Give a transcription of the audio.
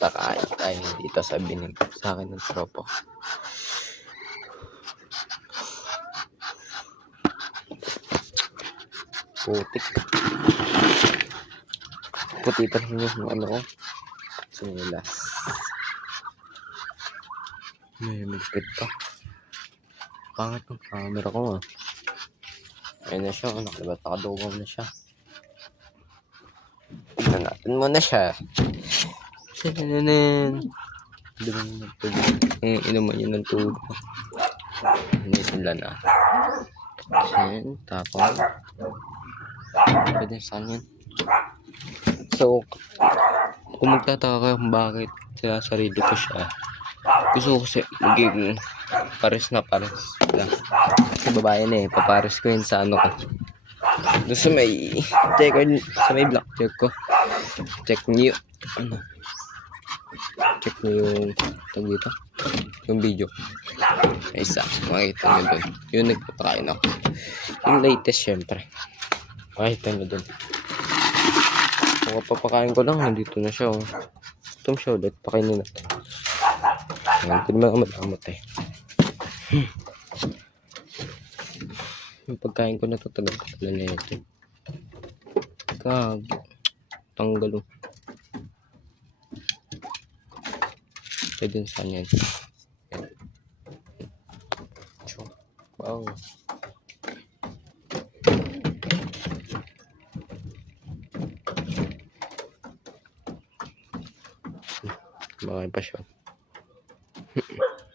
Pakain tayo dito sa binig sa akin ng tropo. Putik. Puti pa rin yung ano ko. Sinulas. May magpit pa. Pangit ng camera ko ah. Ayun na siya. Nakalabat-nakadugaw na siya. Tignan natin muna siya. Sinanan. Hindi mo naman tubig. Inuman yun ng tubig. Sila na. Yan. Tapos. Pwede saan yun? So, kung magtataka kayo kung bakit sila sarili ko siya, gusto ko kasi magiging pares na pares. Kasi babae na eh. Papares ko yun sa ano ko. Doon sa may checker, sa may black check ko. Check nyo. Ano? Check nyo yung tag dito. Yung video. May isa. Makikita nyo doon. Yung nagpapakain ako. Yung latest syempre. Makikita nyo doon. Kung papakain ko lang, nandito na siya. Oh. Gutom siya ulit. Pakainin natin. Hindi naman madamot eh. Yung pagkain ko na ito talaga na ito. Kag. Tanggal oh. Pwede saan yan. Wow. Makay pa siya.